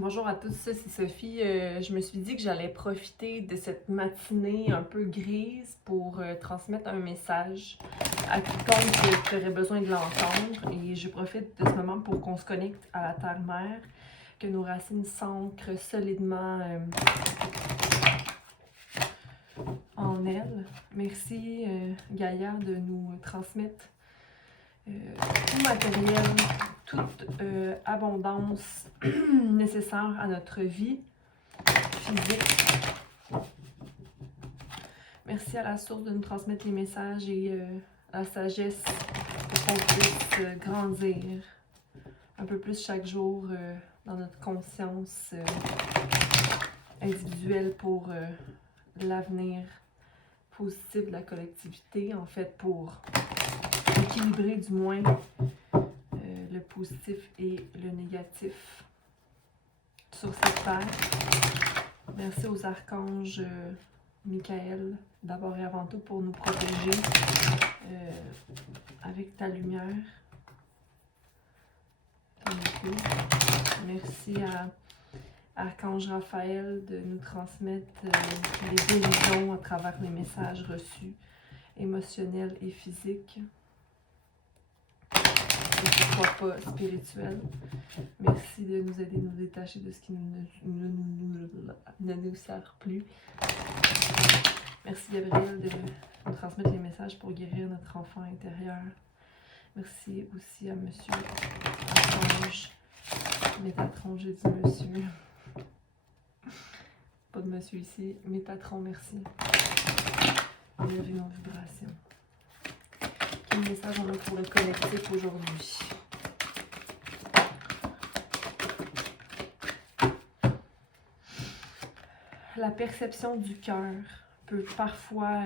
Bonjour à tous, ça c'est Sophie. Je me suis dit que j'allais profiter de cette matinée un peu grise pour transmettre un message à quiconque qui aurait besoin de l'entendre. Et je profite de ce moment pour qu'on se connecte à la terre-mère, que nos racines s'ancrent solidement en elle. Merci Gaïa de nous transmettre tout matériel, toute abondance nécessaire à notre vie physique. Merci à la source de nous transmettre les messages et la sagesse pour qu'on puisse grandir un peu plus chaque jour dans notre conscience individuelle pour l'avenir positif de la collectivité, en fait pour équilibrer du moins le positif et le négatif sur cette terre. Merci aux archanges Michael, d'abord et avant tout pour nous protéger avec ta lumière. Merci à Archange Raphaël de nous transmettre les guérisons à travers les messages reçus, émotionnels et physiques. Et pourquoi pas spirituels. Merci de nous aider à nous détacher de ce qui ne nous sert plus. Merci Gabriel de nous transmettre les messages pour guérir notre enfant intérieur. Merci aussi à Monsieur Archange Métatron, j'ai dit Monsieur. Pas de Monsieur ici. Métatron, merci. Élever nos vibrations. Quel message on a pour le collectif aujourd'hui? La perception du cœur peut parfois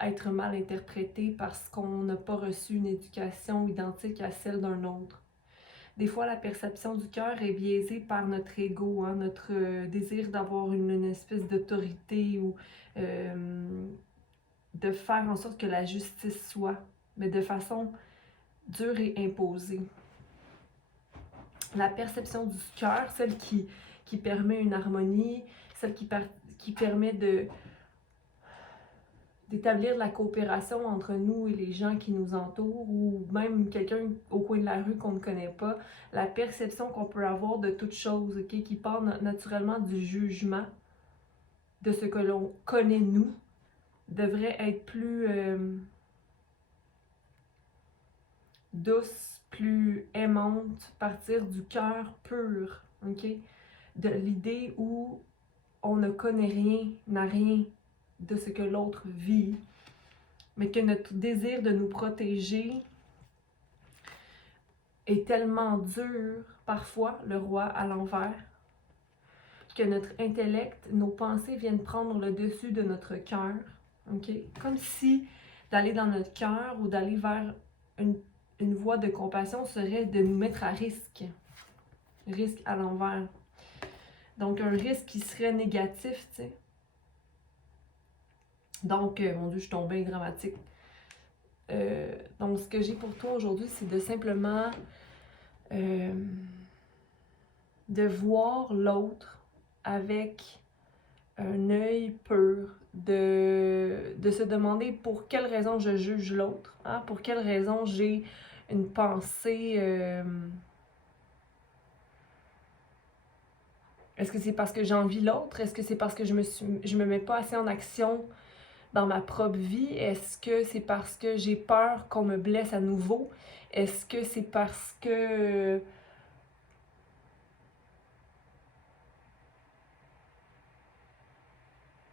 être mal interprétée parce qu'on n'a pas reçu une éducation identique à celle d'un autre. Des fois, la perception du cœur est biaisée par notre ego, hein, notre désir d'avoir une espèce d'autorité ou de faire en sorte que la justice soit, mais de façon dure et imposée. La perception du cœur, celle qui permet une harmonie, celle qui permet d'établir de la coopération entre nous et les gens qui nous entourent ou même quelqu'un au coin de la rue qu'on ne connaît pas, la perception qu'on peut avoir de toute chose, okay, qui part naturellement du jugement de ce que l'on connaît nous, devrait être plus douce, plus aimante, partir du cœur pur, okay? De l'idée où on ne connaît rien, n'a rien de ce que l'autre vit, mais que notre désir de nous protéger est tellement dur, parfois, le roi à l'envers, que notre intellect, nos pensées viennent prendre le dessus de notre cœur, okay? Comme si d'aller dans notre cœur ou d'aller vers une voie de compassion serait de nous mettre à risque. Risque à l'envers. Donc, un risque qui serait négatif, tu sais. Donc, mon Dieu, je suis tombée dramatique. Donc, ce que j'ai pour toi aujourd'hui, c'est de simplement de voir l'autre avec un œil pur, de se demander pour quelle raison je juge l'autre, hein? Pour quelle raison j'ai une pensée... Est-ce que c'est parce que j'envie l'autre? Est-ce que c'est parce que je me mets pas assez en action dans ma propre vie? Est-ce que c'est parce que j'ai peur qu'on me blesse à nouveau? Est-ce que c'est parce que...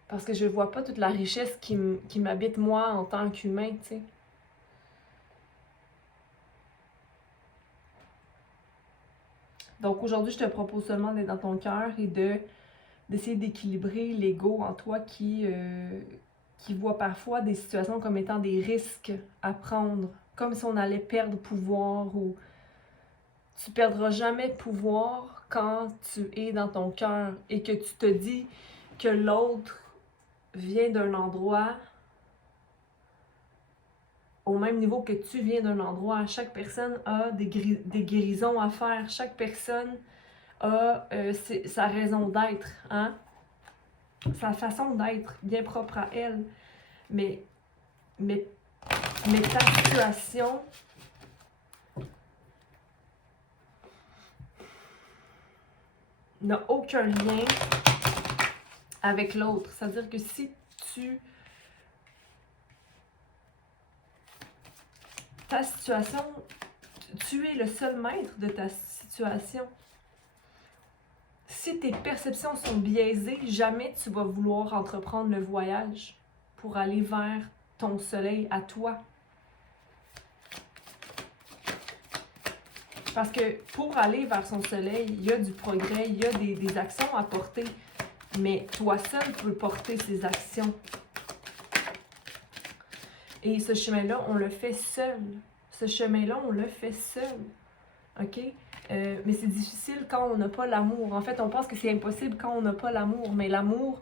Parce que je vois pas toute la richesse qui m'habite moi en tant qu'humain, tu sais. Donc aujourd'hui, je te propose seulement d'être dans ton cœur et d'essayer d'équilibrer l'ego en toi qui voit parfois des situations comme étant des risques à prendre, comme si on allait perdre pouvoir ou tu perdras jamais de pouvoir quand tu es dans ton cœur et que tu te dis que l'autre vient d'un endroit au même niveau que tu viens d'un endroit. Chaque personne a des guérisons à faire. Chaque personne a sa raison d'être, hein? Sa façon d'être, bien propre à elle. Mais ta situation n'a aucun lien avec l'autre. C'est-à-dire que si ta situation, tu es le seul maître de ta situation. Si tes perceptions sont biaisées, jamais tu vas vouloir entreprendre le voyage pour aller vers ton soleil à toi. Parce que pour aller vers son soleil, il y a du progrès, il y a des actions à porter. Mais toi seul peux porter ces actions. Et ce chemin-là, on le fait seul. Ce chemin-là, on le fait seul. OK? Mais c'est difficile quand on n'a pas l'amour. En fait, on pense que c'est impossible quand on n'a pas l'amour. Mais l'amour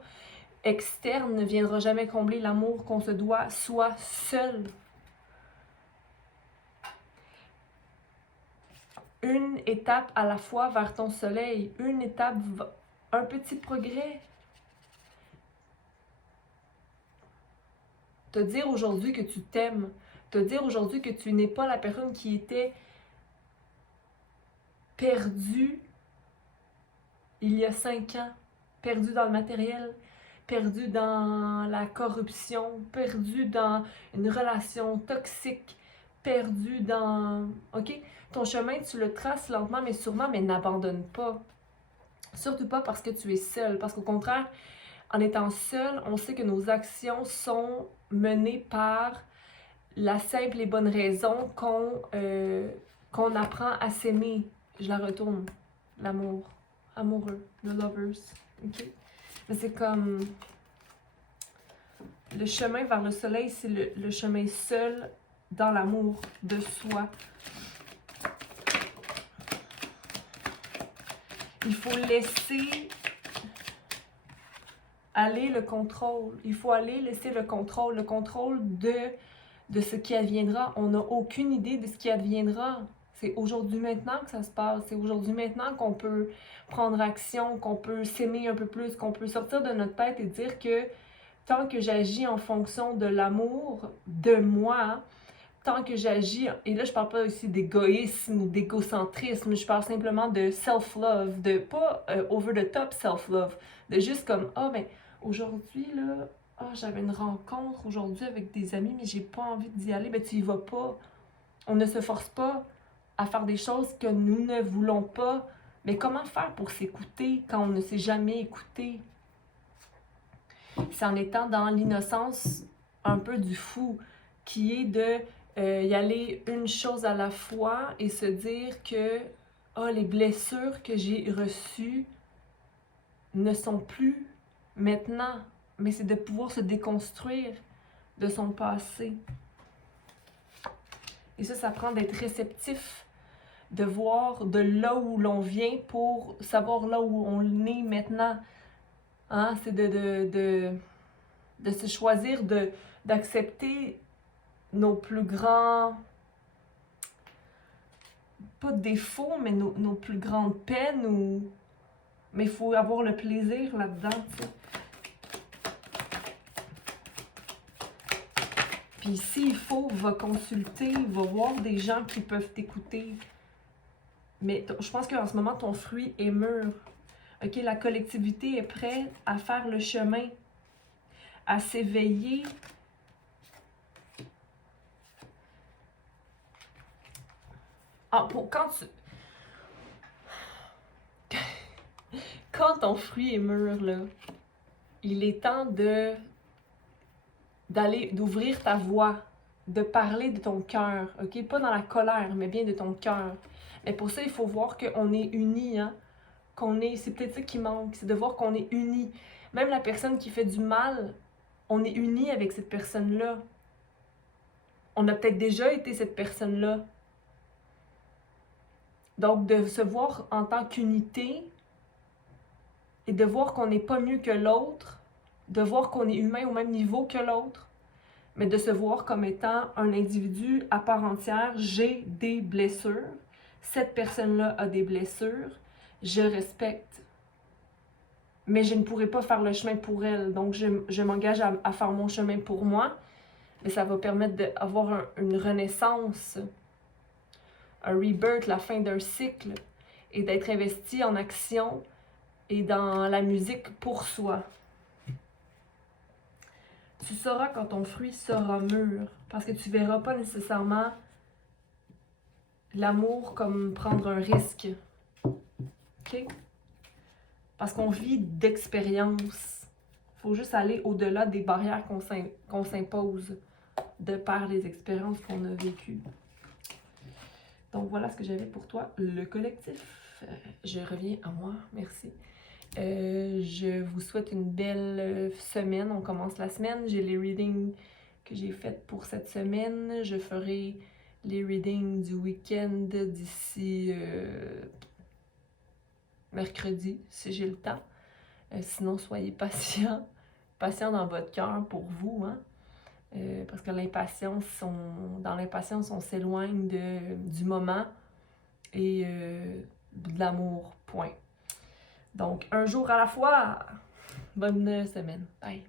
externe ne viendra jamais combler l'amour qu'on se doit soi seul. Une étape à la fois vers ton soleil. Une étape, un petit progrès. Te dire aujourd'hui que tu t'aimes. Te dire aujourd'hui que tu n'es pas la personne qui était perdue il y a 5 ans. Perdue dans le matériel. Perdue dans la corruption. Perdue dans une relation toxique. Perdue dans... OK? Ton chemin, tu le traces lentement mais sûrement, mais n'abandonne pas. Surtout pas parce que tu es seul. Parce qu'au contraire, en étant seul, on sait que nos actions sont menées par la simple et bonne raison qu'on apprend à s'aimer. Je la retourne. L'amour. Amoureux. Le lovers. OK? Mais c'est comme... Le chemin vers le soleil, c'est le chemin seul dans l'amour de soi. Il faut laisser aller le contrôle. Il faut aller laisser le contrôle de ce qui adviendra. On n'a aucune idée de ce qui adviendra. C'est aujourd'hui maintenant que ça se passe. C'est aujourd'hui maintenant qu'on peut prendre action, qu'on peut s'aimer un peu plus, qu'on peut sortir de notre tête et dire que tant que j'agis en fonction de l'amour de moi, tant que j'agis, et là je parle pas ici d'égoïsme ou d'égocentrisme, je parle simplement de self-love, de pas over the top self-love, de juste comme, mais aujourd'hui là, j'avais une rencontre aujourd'hui avec des amis mais j'ai pas envie d'y aller, ben tu y vas pas. On ne se force pas à faire des choses que nous ne voulons pas, mais comment faire pour s'écouter quand on ne s'est jamais écouté? C'est en étant dans l'innocence un peu du fou, qui est de y aller une chose à la fois et se dire que les blessures que j'ai reçues ne sont plus maintenant, mais c'est de pouvoir se déconstruire de son passé. Et ça prend d'être réceptif, de voir de là où l'on vient pour savoir là où on est maintenant. Hein? C'est de se choisir, d'accepter nos plus grands, pas défauts, mais nos plus grandes peines, mais il faut avoir le plaisir là-dedans, tu sais. Puis s'il faut, va consulter, va voir des gens qui peuvent t'écouter. Mais je pense qu'en ce moment, ton fruit est mûr. OK, la collectivité est prête à faire le chemin, à s'éveiller. Quand ton fruit est mûr, là, il est temps d'ouvrir ta voix, de parler de ton cœur, OK? Pas dans la colère, mais bien de ton cœur. Mais pour ça, il faut voir qu'on est unis, hein? C'est peut-être ça qui manque, c'est de voir qu'on est unis. Même la personne qui fait du mal, on est unis avec cette personne-là. On a peut-être déjà été cette personne-là. Donc, de se voir en tant qu'unité et de voir qu'on n'est pas mieux que l'autre, de voir qu'on est humain au même niveau que l'autre, mais de se voir comme étant un individu à part entière. J'ai des blessures. Cette personne-là a des blessures. je respecte, mais je ne pourrai pas faire le chemin pour elle. Donc, je m'engage à faire mon chemin pour moi, mais ça va permettre d'avoir une renaissance, un rebirth, la fin d'un cycle, et d'être investi en action et dans la musique pour soi. Tu sauras quand ton fruit sera mûr, parce que tu verras pas nécessairement l'amour comme prendre un risque. OK? Parce qu'on vit d'expérience. Il faut juste aller au-delà des barrières qu'on s'impose de par les expériences qu'on a vécues. Donc voilà ce que j'avais pour toi, le collectif. Je reviens à moi, merci. Je vous souhaite une belle semaine. On commence la semaine. J'ai les readings que j'ai faits pour cette semaine. Je ferai les readings du week-end d'ici mercredi, si j'ai le temps. Sinon, soyez patients. Patients dans votre cœur pour vous, hein? Parce que dans l'impatience, on s'éloigne du moment et de l'amour, point. Donc, un jour à la fois. Bonne semaine. Bye.